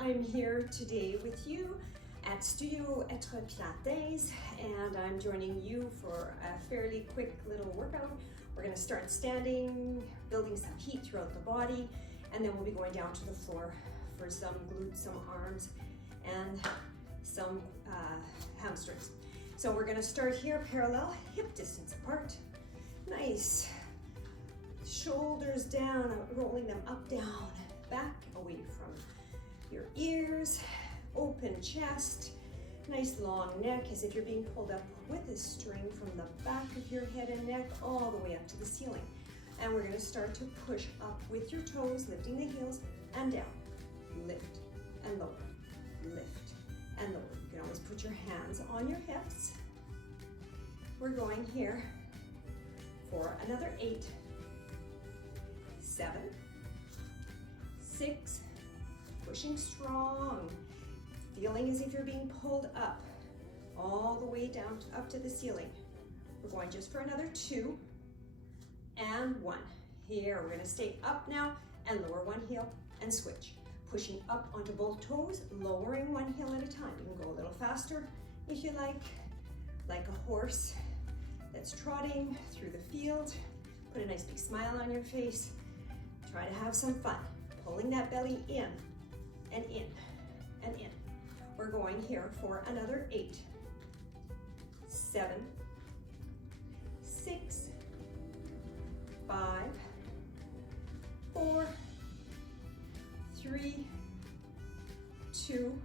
I'm here today with you at Studio Etre Pilates, and I'm joining you for a fairly quick little workout. We're going to start standing, building some heat throughout the body, and then we'll be going down to the floor for some glutes, some arms, and some hamstrings. So we're going to start here, parallel, hip distance apart. Nice. Shoulders down, rolling them up, down, back, away from your ears, open chest, nice long neck as if you're being pulled up with a string from the back of your head and neck all the way up to the ceiling. And we're going to start to push up with your toes, lifting the heels and down. Lift and lower, lift and lower. You can always put your hands on your hips. We're going here for another 8, 7, 6, pushing strong, feeling as if you're being pulled up all the way down up to the ceiling. We're going just for another 2 and 1. Here, we're going to stay up now and lower one heel and switch. Pushing up onto both toes, lowering one heel at a time. You can go a little faster if you like a horse that's trotting through the field. Put a nice big smile on your face. Try to have some fun, pulling that belly in and in and in. We're going here for another 8, 7, 6, 5, 4, 3, 2,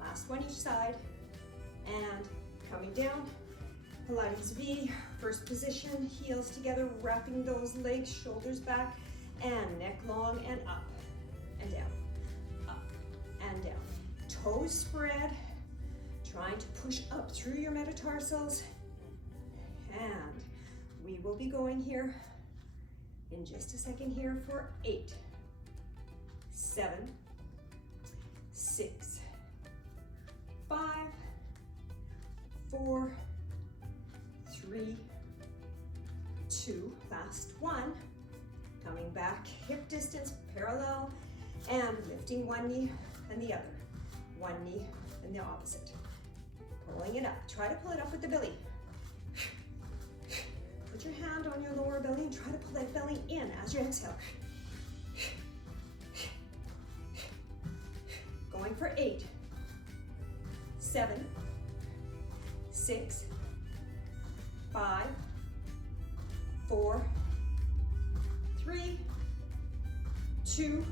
last one each side, and coming down, Pilates V, first position, heels together, wrapping those legs, shoulders back, and neck long and up and down, up and down. Toes spread, trying to push up through your metatarsals, and we will be going here in just a second here for 8, 7, 6, 5, 4, 3, 2, last one. Coming back, hip distance, parallel, and lifting one knee and the other. One knee and the opposite. Pulling it up. Try to pull it up with the belly. Put your hand on your lower belly and try to pull that belly in as you exhale. Going for 8, 7, 6, 5, 4, 3, 2,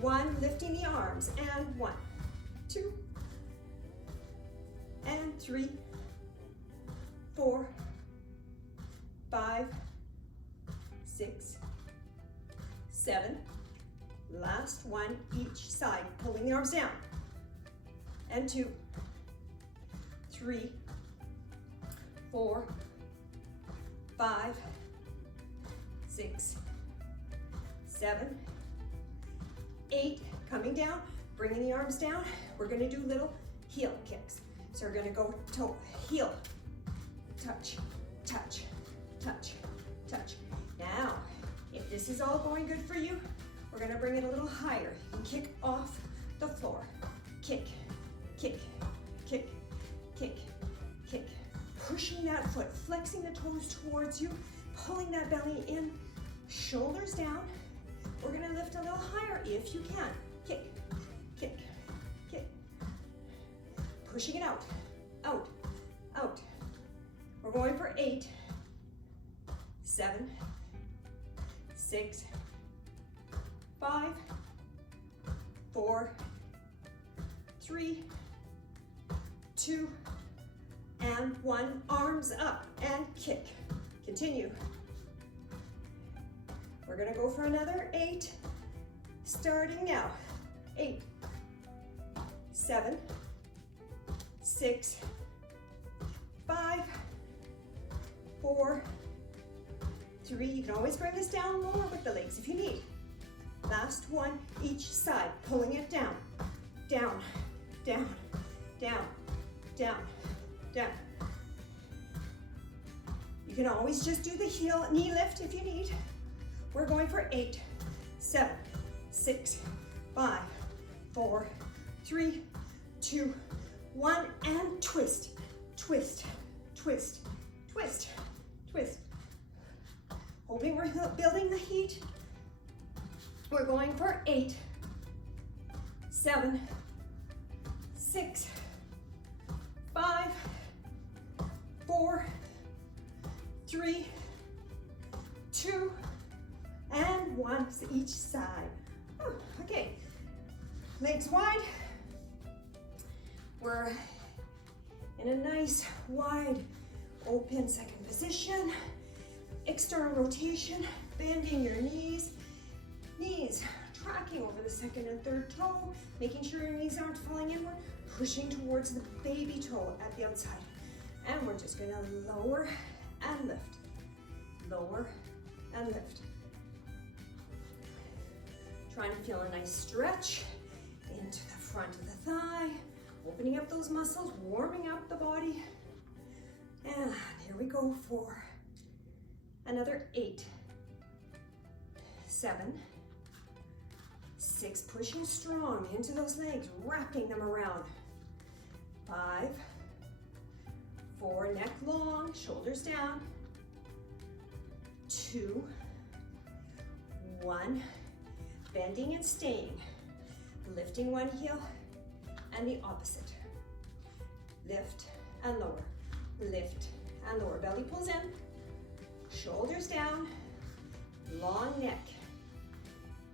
1, lifting the arms, and 1, 2, and 3, 4, 5, 6, 7, last one each side, pulling the arms down, and 2, 3, 4, 5, 6, 7, 8, coming down, bringing the arms down. We're going to do little heel kicks. So we're going to go toe, heel, touch, touch, touch, touch. Now, if this is all going good for you, we're going to bring it a little higher and kick off the floor. Kick, kick, kick, kick, kick. Pushing that foot, flexing the toes towards you, pulling that belly in, shoulders down. We're going to lift a little higher if you can. Kick, kick, kick. Pushing it out, out, out. We're going for 8, 7, 6, 5, 4, 3, 2, and 1. Arms up and kick. Continue. We're going to go for another 8, starting now. 8, 7, 6, 5, 4, 3. You can always bring this down lower with the legs if you need. Last one each side, pulling it down, down, down, down, down, down. You can always just do the heel knee lift if you need. We're going for 8, 7, 6, 5, 4, 3, 2, 1, and twist, twist, twist, twist, twist. Hoping we're building the heat. We're going for 8, 7, 6, 5, 4, 3, 2, and 1 each side. Okay, legs wide. We're in a nice wide open second position. External rotation, bending your knees. Knees tracking over the second and third toe, making sure your knees aren't falling inward, pushing towards the baby toe at the outside. And we're just gonna lower and lift. Lower and lift. Trying to feel a nice stretch into the front of the thigh, opening up those muscles, warming up the body. And here we go for another 8, 7, 6, pushing strong into those legs, wrapping them around. 5, 4, neck long, shoulders down. 2, 1, bending and staying. Lifting one heel and the opposite. Lift and lower, lift and lower. Belly pulls in, shoulders down, long neck.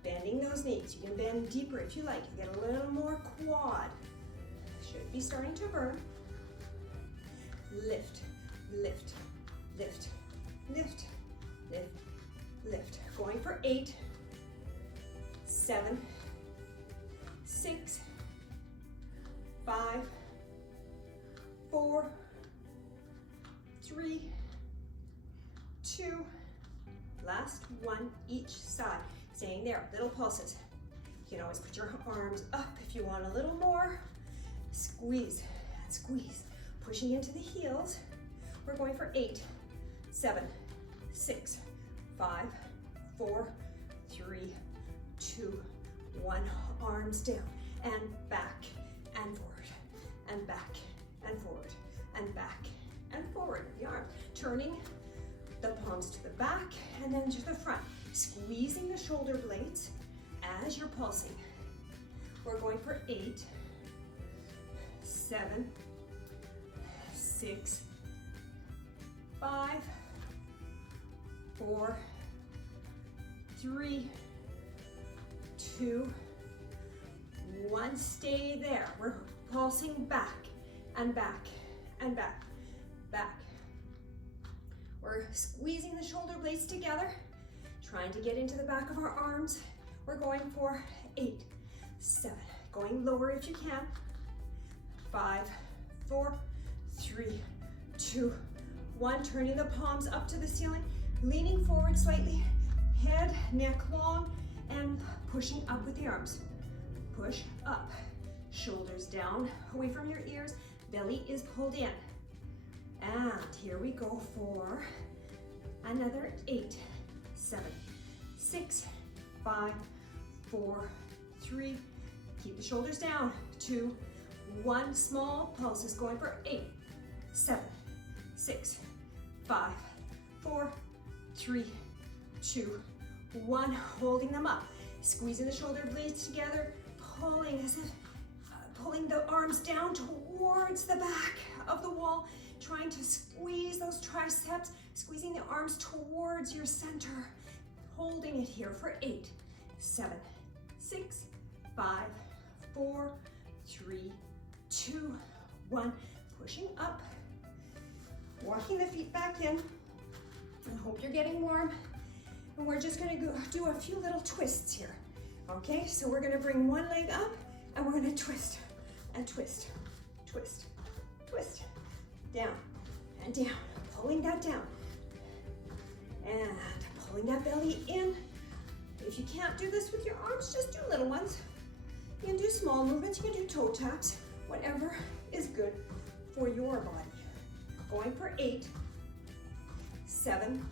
Bending those knees. You can bend deeper if you like. You get a little more quad. Should be starting to burn. Lift, lift, lift, lift, lift, lift. Going for 8, 7, 6, 5, 4, 3, 2, last one each side. Staying there, little pulses. You can always put your arms up if you want a little more. Squeeze and squeeze. Pushing into the heels. We're going for 8, 7, 6, 5, 4, 3, 2, 1. Arms down and back and forward and back and forward and back and forward. The arm turning the palms to the back and then to the front, squeezing the shoulder blades as you're pulsing. We're going for 8, 7, 6, 5, 4, 3, 2, 1. Stay there. We're pulsing back and back and back, back. We're squeezing the shoulder blades together, trying to get into the back of our arms. We're going for 8, 7, going lower if you can. 5, 4, 3, 2, 1. Turning the palms up to the ceiling, leaning forward slightly, head, neck long, and pushing up with the arms. Push up, shoulders down, away from your ears, belly is pulled in. And here we go for another 8, 7, 6, 5, 4, 3, keep the shoulders down, 2, 1, small pulses going for 8, 7, 6, 5, 4, 3, 2, 1, holding them up, squeezing the shoulder blades together, pulling as if pulling the arms down towards the back of the wall, trying to squeeze those triceps, squeezing the arms towards your center, holding it here for 8, 7, 6, 5, 4, 3, 2, 1, pushing up, walking the feet back in. I hope you're getting warm. And we're just gonna do a few little twists here. Okay, so we're gonna bring one leg up and we're gonna twist and twist, twist, twist, down and down, pulling that down and pulling that belly in. If you can't do this with your arms, just do little ones. You can do small movements, you can do toe taps, whatever is good for your body. Going for 8, 7,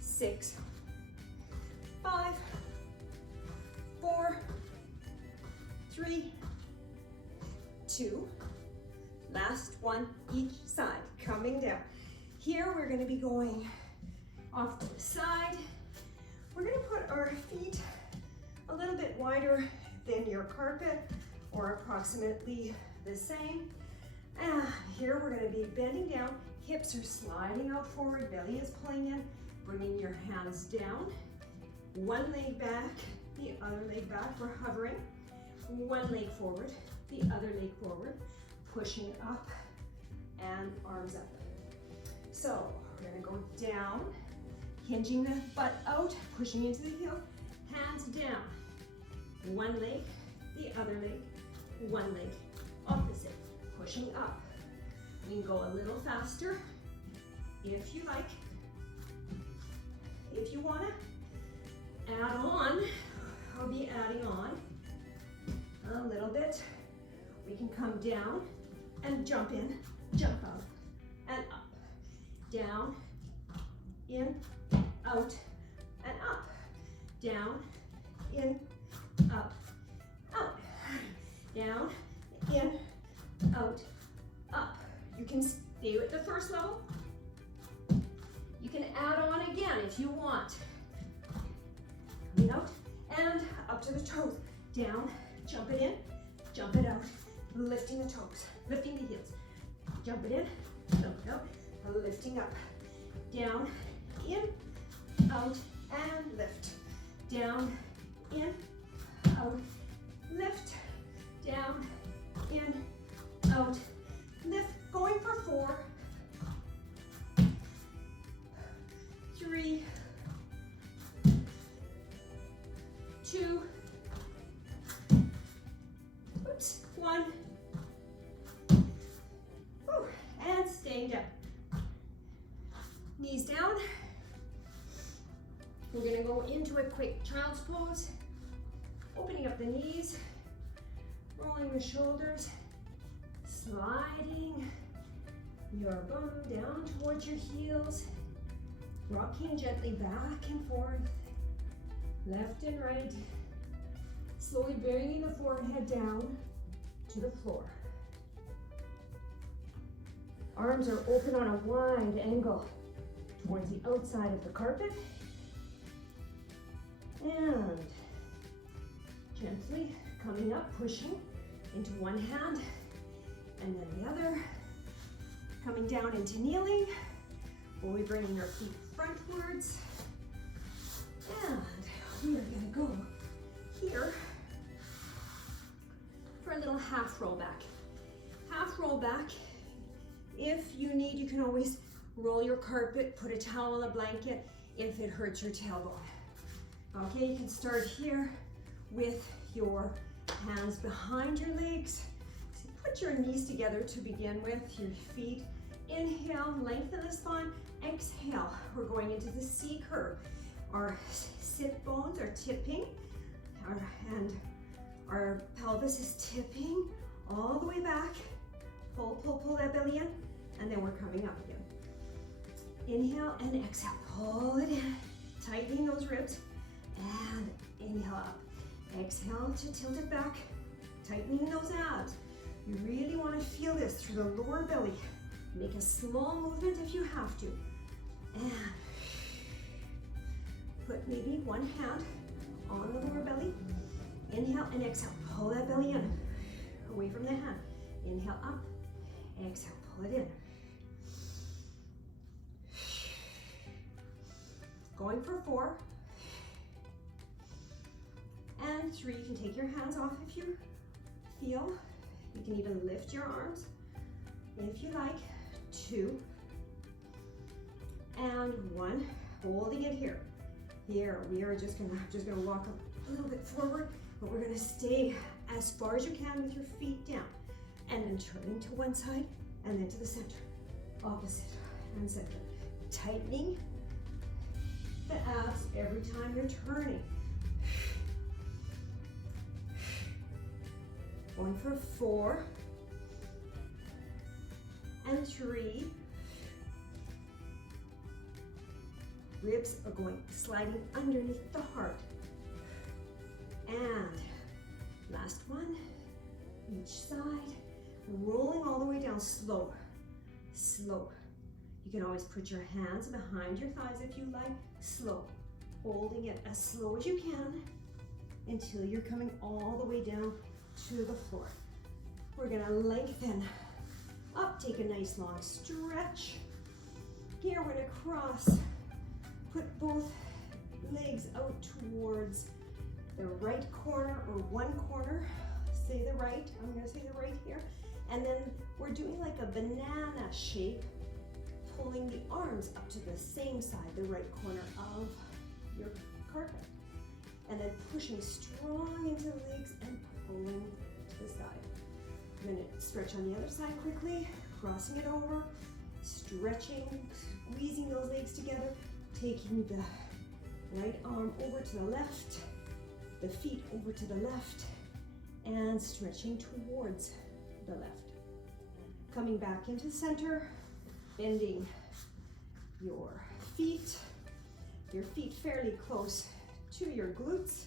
6, 5, 4, 3, 2, last one each side, coming down. Here we're gonna be going off to the side. We're gonna put our feet a little bit wider than your carpet, or approximately the same. And here we're gonna be bending down, hips are sliding out forward, belly is pulling in, bringing your hands down, one leg back, the other leg back, we're hovering, one leg forward, the other leg forward, pushing up and arms up. So we're gonna go down, hinging the butt out, pushing into the heel, hands down, one leg, the other leg, one leg, opposite, pushing up. We can go a little faster if you like. If you wanna add on, I'll be adding on a little bit. We can come down and jump in, jump out, and up. Down, in, out, and up. Down, in, up, out. Down, in, out, up. You can stay with the first level. You can add on again if you want. Coming out and up to the toes. Down, jump it in, jump it out. Lifting the toes, lifting the heels. Jump it in, jump it out, lifting up. Down, in, out, and lift. Down, in, out, lift. Down, in, out, lift. Going for 4, 3, 2, 1. Whew. And staying down. Knees down. We're going to go into a quick child's pose. Opening up the knees, rolling the shoulders, sliding your bum down towards your heels, rocking gently back and forth, left and right, slowly bringing the forehead down to the floor. Arms are open on a wide angle towards the outside of the carpet. And gently coming up, pushing into one hand and then the other. Coming down into kneeling. We'll be bringing your feet frontwards. And we are going to go here for a little half roll back. Half roll back. If you need, you can always roll your carpet, put a towel on a blanket if it hurts your tailbone. Okay, you can start here with your hands behind your legs. So put your knees together to begin with, your feet. Inhale, lengthen the spine. Exhale, we're going into the C curve. Our sit bones are tipping, and our pelvis is tipping all the way back. Pull, pull, pull that belly in, and then we're coming up again. Inhale and exhale, pull it in, tightening those ribs, and inhale up. Exhale to tilt it back, tightening those abs. You really want to feel this through the lower belly. Make a small movement if you have to. And put maybe one hand on the lower belly. Inhale and exhale, pull that belly in, away from the hand. Inhale up, exhale, pull it in. Going for 4. And 3, you can take your hands off if you feel. You can even lift your arms if you like. 2 and 1. Holding it here. Here, we are just gonna walk a little bit forward, but we're gonna stay as far as you can with your feet down. And then turning to one side and then to the center. Opposite and center. Tightening the abs every time you're turning. Going for 4 and 3. Ribs are going sliding underneath the heart. And last one. each side, rolling all the way down, slow, slow. You can always put your hands behind your thighs if you like, slow, holding it as slow as you can until you're coming all the way down to the floor. We're gonna lengthen up, take a nice long stretch. Here we're gonna cross, put both legs out towards the right corner or one corner. Say the right, I'm gonna say the right here. And then we're doing like a banana shape, pulling the arms up to the same side, the right corner of your carpet. And then pushing strong into the legs and pulling to the side. I'm gonna stretch on the other side quickly, crossing it over, stretching, squeezing those legs together, taking the right arm over to the left, the feet over to the left, and stretching towards the left. Coming back into center, bending your feet fairly close to your glutes,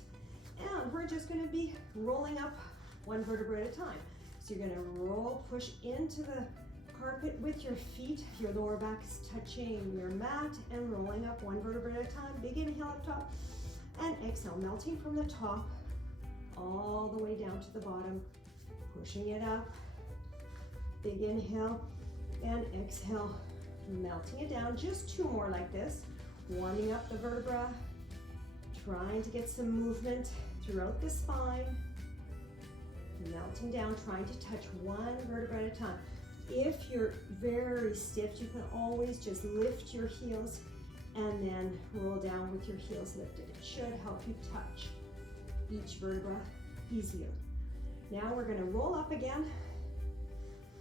and we're just gonna be rolling up one vertebra at a time. So you're gonna roll, push into the carpet with your feet, your lower back is touching your mat, and rolling up one vertebra at a time. Big inhale up top, and exhale, melting from the top all the way down to the bottom, pushing it up. Big inhale, and exhale, melting it down. Just two more like this, warming up the vertebra, trying to get some movement throughout the spine, melting down, trying to touch one vertebra at a time. If you're very stiff, you can always just lift your heels and then roll down with your heels lifted. It should help you touch each vertebra easier. Now we're gonna roll up again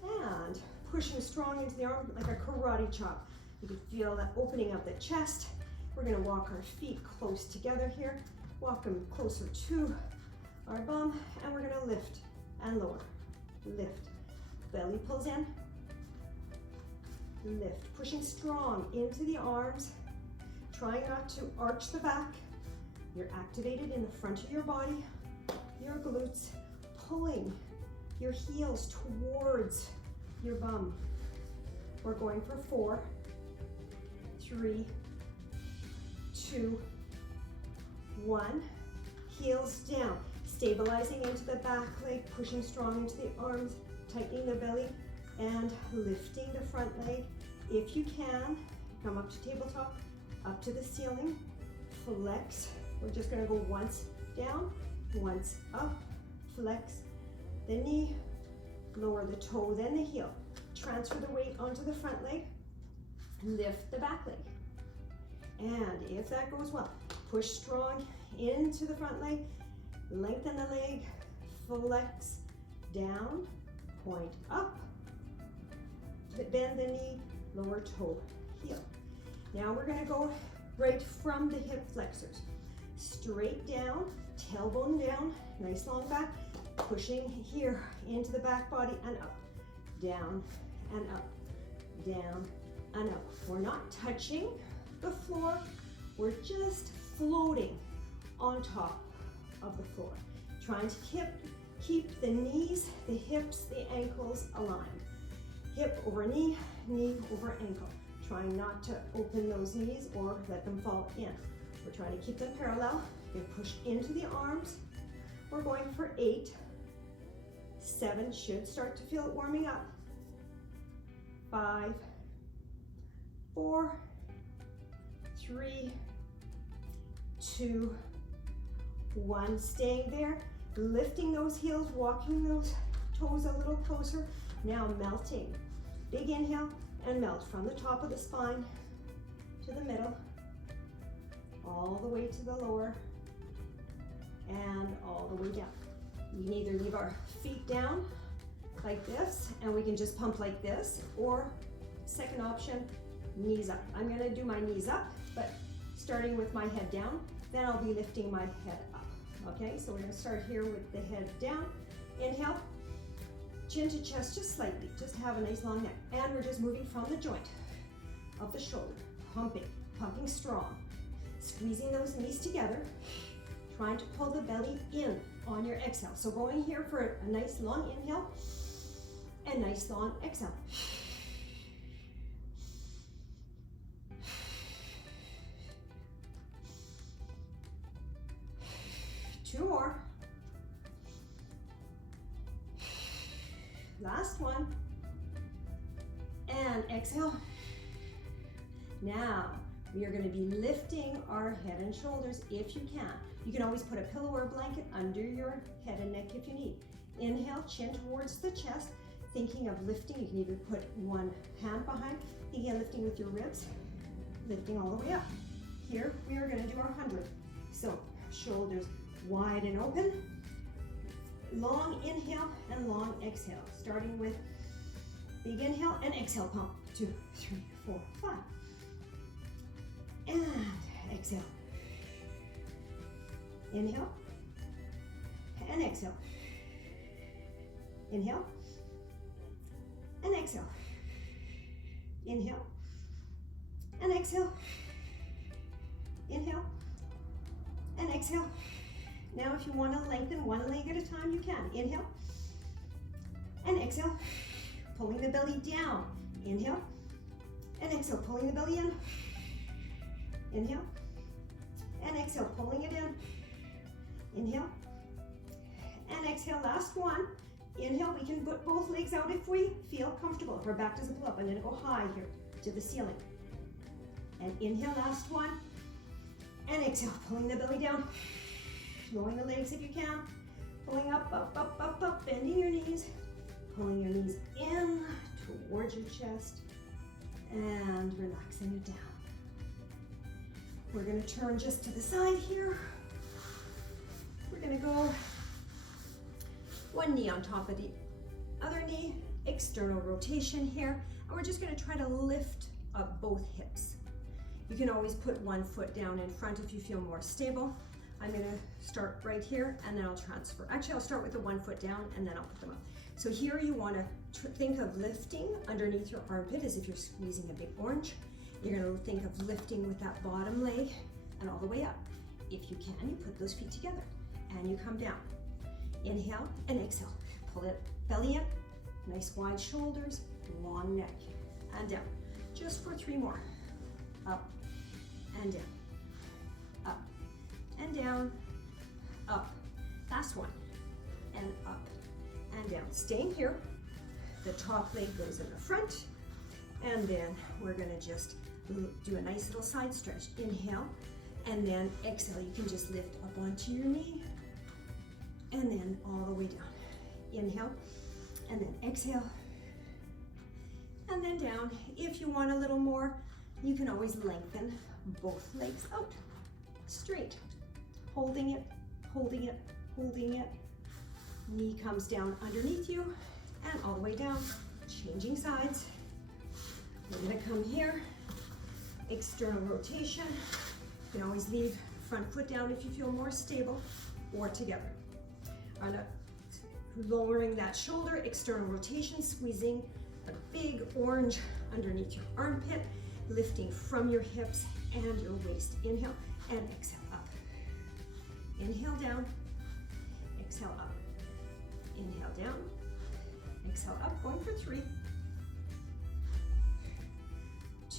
and pushing strong into the arm like a karate chop. You can feel that opening of the chest. We're gonna walk our feet close together here, walk them closer to our bum, and we're gonna lift and lower, lift. Belly pulls in, lift, pushing strong into the arms, trying not to arch the back. You're activated in the front of your body, your glutes, pulling your heels towards your bum. We're going for 4, 3, 2, 1. Heels down, stabilizing into the back leg, pushing strong into the arms, tightening the belly, and lifting the front leg. If you can, come up to tabletop, up to the ceiling, flex. We're just gonna go once down, once up, flex the knee, lower the toe, then the heel. Transfer the weight onto the front leg, lift the back leg. And if that goes well, push strong into the front leg, lengthen the leg, flex down, point up, bend the knee, lower toe, heel. Now we're gonna go right from the hip flexors. Straight down, tailbone down, nice long back, pushing here into the back body and up, down and up, down and up. We're not touching the floor, we're just floating on top of the floor. Trying to keep the knees, the hips, the ankles aligned. Hip over knee, knee over ankle. Trying not to open those knees or let them fall in. We're trying to keep them parallel. You push into the arms. We're going for 8, 7, should start to feel it warming up. 5, 4, 3, 2, 1. Staying there, lifting those heels, walking those toes a little closer. Now melting. Big inhale and melt from the top of the spine to the middle, all the way to the lower, and all the way down. We can either leave our feet down like this, and we can just pump like this, or second option, knees up. I'm gonna do my knees up, but starting with my head down, then I'll be lifting my head up. Okay, so we're gonna start here with the head down. Inhale, chin to chest just slightly, just have a nice long neck. And we're just moving from the joint of the shoulder, pumping strong. Squeezing those knees together, trying to pull the belly in on your exhale. So going here for a nice long inhale and nice long exhale. Two more. Last one. And exhale. Now, we are going to be lifting our head and shoulders if you can. You can always put a pillow or a blanket under your head and neck if you need. Inhale, chin towards the chest, thinking of lifting. You can even put one hand behind, thinking of lifting with your ribs, lifting all the way up. Here, we are going to do our 100. So, shoulders wide and open. Long inhale and long exhale. Starting with big inhale and exhale, pump. 2, 3, 4, 5. And exhale. Inhale and exhale. Inhale and exhale. Inhale and exhale. Inhale and exhale. Now if you want to lengthen one leg at a time, you can. Inhale and exhale. Pulling the belly down. Inhale and exhale. Pulling the belly in. Inhale and exhale. Pulling it in. Inhale and exhale. Last one. Inhale. We can put both legs out if we feel comfortable. If our back doesn't pull up, I'm going to go high here to the ceiling. And inhale. Last one. And exhale. Pulling the belly down. Lowering the legs if you can. Pulling up, up, up, up, up. Bending your knees. Pulling your knees in towards your chest. And relaxing it down. We're going to turn just to the side here. We're going to go one knee on top of the other knee, external rotation here, and we're just going to try to lift up both hips. You can always put one foot down in front if you feel more stable. I'm going to start right here and then I'll transfer. Actually, I'll start with the 1 foot down and then I'll put them up. So here you want to think of lifting underneath your armpit as if you're squeezing a big orange. You're going to think of lifting with that bottom leg and all the way up. If you can, you put those feet together and you come down. Inhale and exhale. Pull it belly in, nice wide shoulders, long neck, and down. Just for 3 more. Up and down. Up and down. Up. Last one. And up and down. Staying here. The top leg goes in the front. And then we're going to just do a nice little side stretch. Inhale and then exhale. You can just lift up onto your knee and then all the way down. Inhale and then exhale and then down. If you want a little more, you can always lengthen both legs out. Straight. Holding it, holding it, holding it. Knee comes down underneath you and all the way down. Changing sides. We're going to come here, external rotation. You can always leave front foot down if you feel more stable, or together. Lowering that shoulder, external rotation, squeezing a big orange underneath your armpit, lifting from your hips and your waist. Inhale and exhale up. Inhale down, exhale up. Inhale down, exhale up, going for 3.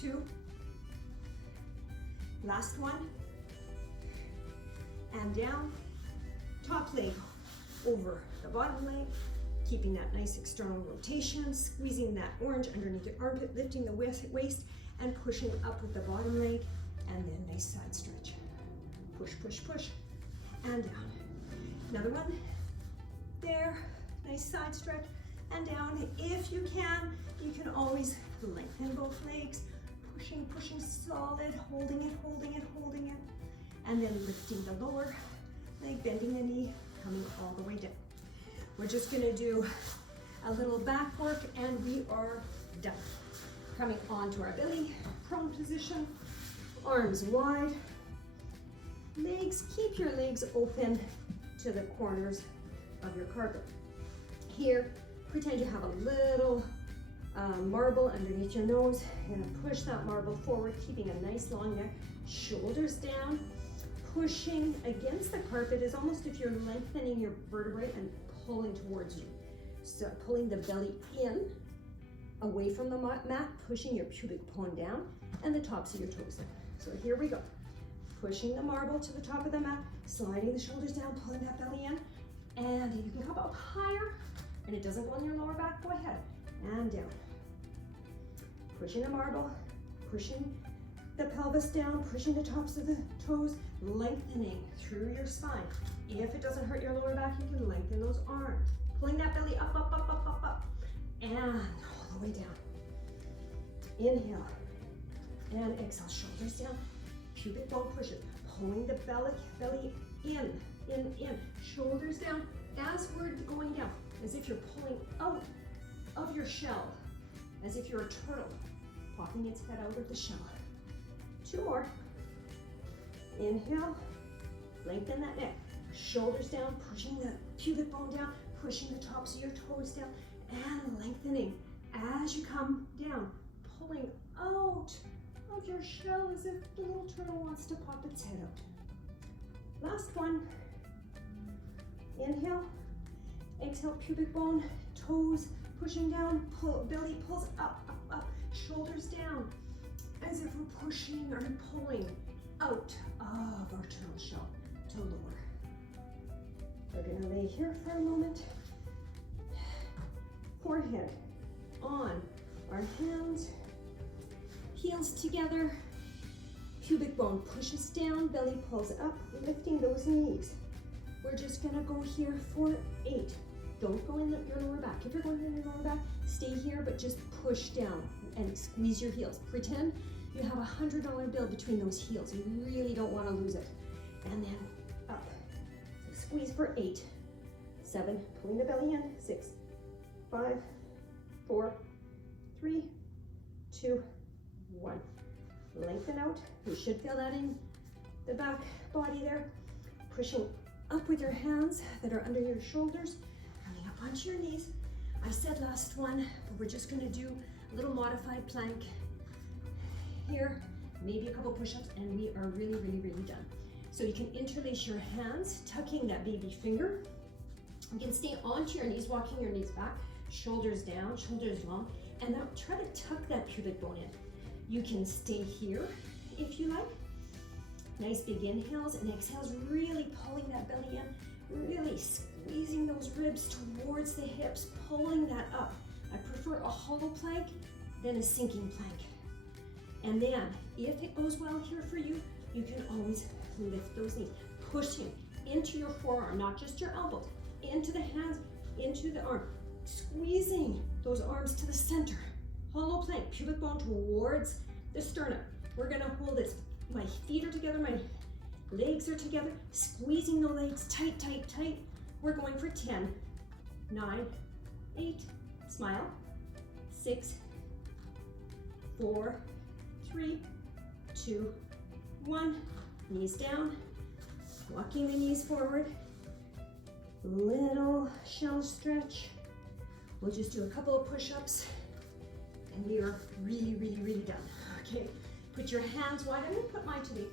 2. Last one. And down. Top leg over the bottom leg. Keeping that nice external rotation. Squeezing that orange underneath your armpit. Lifting the waist and pushing up with the bottom leg. And then nice side stretch. Push, push, push. And down. Another one. There. Nice side stretch. And down. If you can, you can always lengthen both legs. Pushing, pushing solid, holding it, holding it, holding it. And then lifting the lower leg, bending the knee, coming all the way down. We're just gonna do a little back work and we are done. Coming onto our belly, prone position, arms wide. Legs, keep your legs open to the corners of your carpet. Here, pretend you have a little marble underneath your nose. You're gonna push that marble forward, keeping a nice long neck, shoulders down, pushing against the carpet is almost if you're lengthening your vertebrae and pulling towards you. So pulling the belly in, away from the mat, pushing your pubic bone down and the tops of your toes down. So here we go. Pushing the marble to the top of the mat, sliding the shoulders down, pulling that belly in, and you can come up higher, and it doesn't go on your lower back, go ahead, and down. Pushing the marble, pushing the pelvis down, pushing the tops of the toes, lengthening through your spine. If it doesn't hurt your lower back, you can lengthen those arms. Pulling that belly up, up, up, up, up, up, and all the way down. Inhale, and exhale, shoulders down, pubic bone pushes, pulling the belly in, shoulders down as we're going down, as if you're pulling out of your shell, as if you're a turtle, popping its head out of the shell. 2 more. Inhale, lengthen that neck, shoulders down, pushing the pubic bone down, pushing the tops of your toes down, and lengthening as you come down, pulling out of your shell as if the little turtle wants to pop its head out. Last one. Inhale, exhale, pubic bone, toes pushing down, belly pulls up, up, up, shoulders down, as if we're pushing or pulling out of our turtle shell to lower. We're gonna lay here for a moment. Forehead on our hands, heels together, pubic bone pushes down, belly pulls up, lifting those knees. We're just gonna go here for 8. Don't go in your lower back. If you're going in your lower back, stay here, but just push down and squeeze your heels. Pretend you have a $100 bill between those heels. You really don't wanna lose it. And then up. So squeeze for 8, 7, pulling the belly in, 6, 5, 4, 3, 2, 1. Lengthen out. You should feel that in the back body there. Pushing up with your hands that are under your shoulders, coming up onto your knees. I said last one, but we're just gonna do a little modified plank here, maybe a couple push-ups, and we are really, really, really done. So you can interlace your hands, tucking that baby finger. You can stay onto your knees, walking your knees back, shoulders down, shoulders long, and now try to tuck that pubic bone in. You can stay here if you like. Nice big inhales and exhales, really pulling that belly in, really squeezing those ribs towards the hips, pulling that up. I prefer a hollow plank than a sinking plank. And then, if it goes well here for you, you can always lift those knees, pushing into your forearm, not just your elbows, into the hands, into the arm, squeezing those arms to the center. Hollow plank, pubic bone towards the sternum. We're gonna hold this. My feet are together, my legs are together, squeezing the legs tight, tight, tight. We're going for 10, 9, 8, smile, 6, 4, 3, 2, 1. Knees down, walking the knees forward. Little shell stretch. We'll just do a couple of push-ups and we are really, really, really done. Okay. Put your hands wide. I'm gonna put mine to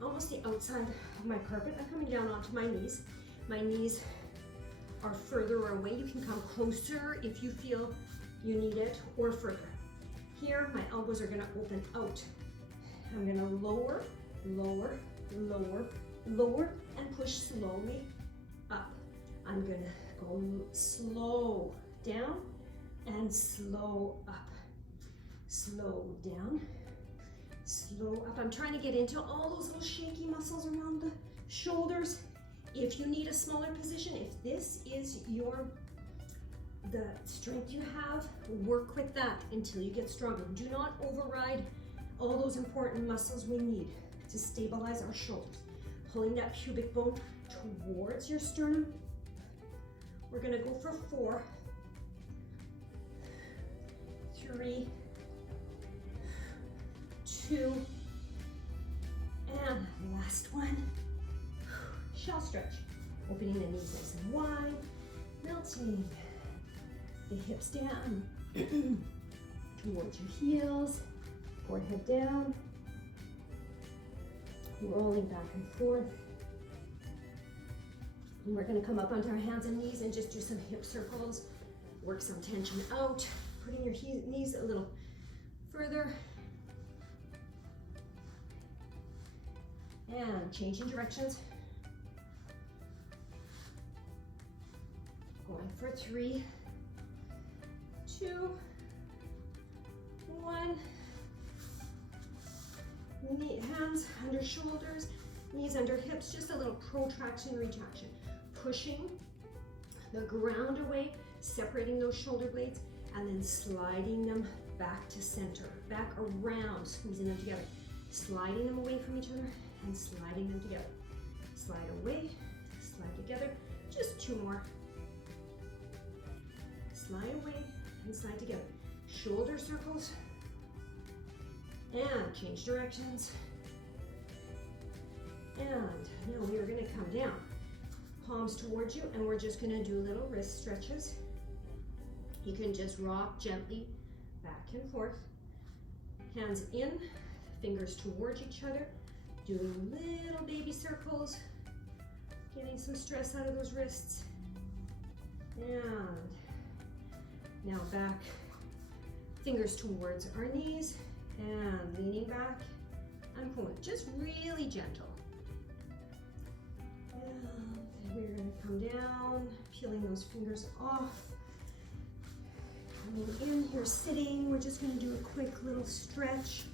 almost the outside of my carpet. I'm coming down onto my knees. My knees are further away. You can come closer if you feel you need it, or further. Here, my elbows are gonna open out. I'm gonna lower, lower, lower, lower, and push slowly up. I'm gonna go slow down and slow up. Slow down. Slow up. I'm trying to get into all those little shaky muscles around the shoulders. If you need a smaller position, if this is the strength you have, work with that until you get stronger. Do not override all those important muscles we need to stabilize our shoulders. Pulling that pubic bone towards your sternum. We're gonna go for 4, 3, 2, and last one. Shell stretch. Opening the knees nice and wide, melting the hips down towards your heels, forehead down. rolling back and forth. And we're gonna come up onto our hands and knees and just do some hip circles. Work some tension out, putting your knees a little further. And changing directions. Going for 3, 2, 1. Hands under shoulders, knees under hips, just a little protraction, retraction. Pushing the ground away, separating those shoulder blades, and then sliding them back to center, back around, squeezing them together. Sliding them away from each other and sliding them together. Slide away, slide together. Just 2 more. Slide away and slide together. Shoulder circles. And change directions. And now we are going to come down. Palms towards you, and we're just going to do little wrist stretches. You can just rock gently back and forth. Hands in, fingers towards each other, doing little baby circles, getting some stress out of those wrists. And now back, fingers towards our knees, and leaning back and pulling, just really gentle. And we're going to come down, peeling those fingers off. Coming in, you're sitting, we're just going to do a quick little stretch.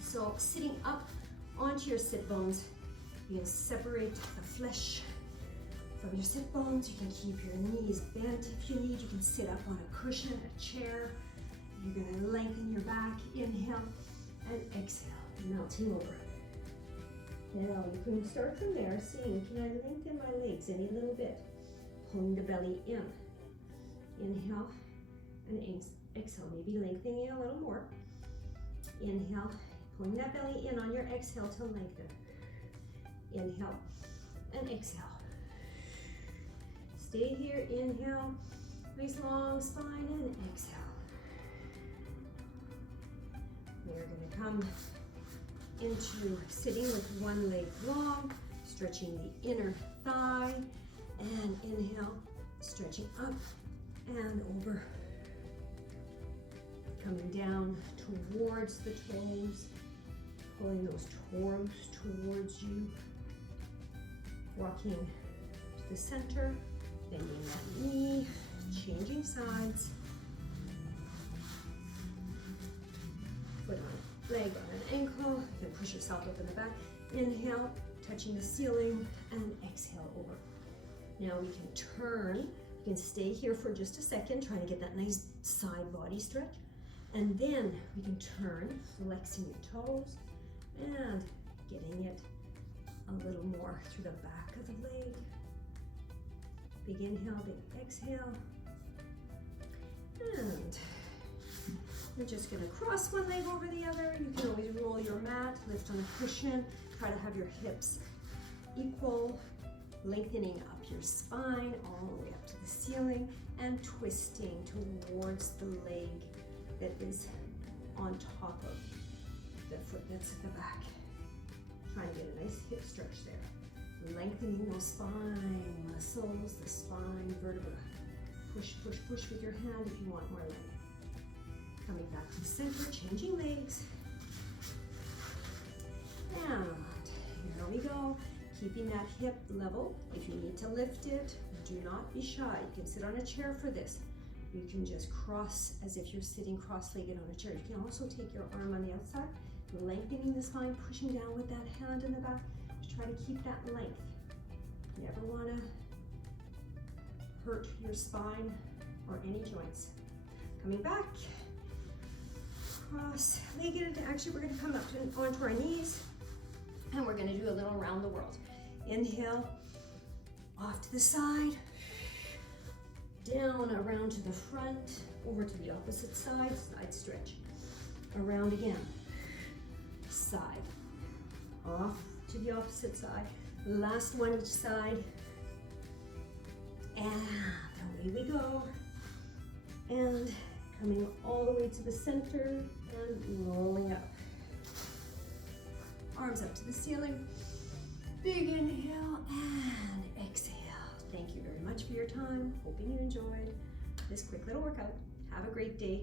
So sitting up onto your sit bones, you can separate the flesh from your sit bones. You can keep your knees bent if you need. You can sit up on a cushion, a chair. You're going to lengthen your back. Inhale and exhale, melting over. Now you can start from there, seeing, can I lengthen my legs any little bit? Pulling the belly in. Inhale and exhale, maybe lengthening it a little more. Inhale, pulling that belly in on your exhale to lengthen. Inhale and exhale. Stay here, inhale, nice long spine, and exhale. We're going to come into sitting with one leg long, stretching the inner thigh, and inhale, stretching up and over. Coming down towards the toes, pulling those toes towards you, walking to the center, bending that knee, changing sides. Foot on a leg on an ankle, you can push yourself up in the back. Inhale, touching the ceiling, and exhale over. Now we can turn. You can stay here for just a second, trying to get that nice side body stretch. And then we can turn, flexing your toes, and getting it a little more through the back of the leg. Big inhale, big exhale. And we're just gonna cross one leg over the other. You can always roll your mat, lift on a cushion, try to have your hips equal, lengthening up your spine all the way up to the ceiling, and twisting towards the leg that is on top of the foot that's at the back. Try and get a nice hip stretch there. Lengthening those spine muscles, the spine vertebra. Push, push, push with your hand if you want more length. Coming back to the center, changing legs. And here we go. Keeping that hip level. If you need to lift it, do not be shy. You can sit on a chair for this. You can just cross as if you're sitting cross-legged on a chair. You can also take your arm on the outside, lengthening the spine, pushing down with that hand in the back to try to keep that length. You never want to hurt your spine or any joints. Coming back, cross-legged. Actually, we're going to come up onto our knees, and we're going to do a little around the world. Inhale, off to the side, down, around to the front, over to the opposite side, side stretch. Around again, side, off to the opposite side. Last one each side. And away we go. And coming all the way to the center and rolling up. arms up to the ceiling. Big inhale and exhale. Thank you very much for your time. Hoping you enjoyed this quick little workout. Have a great day.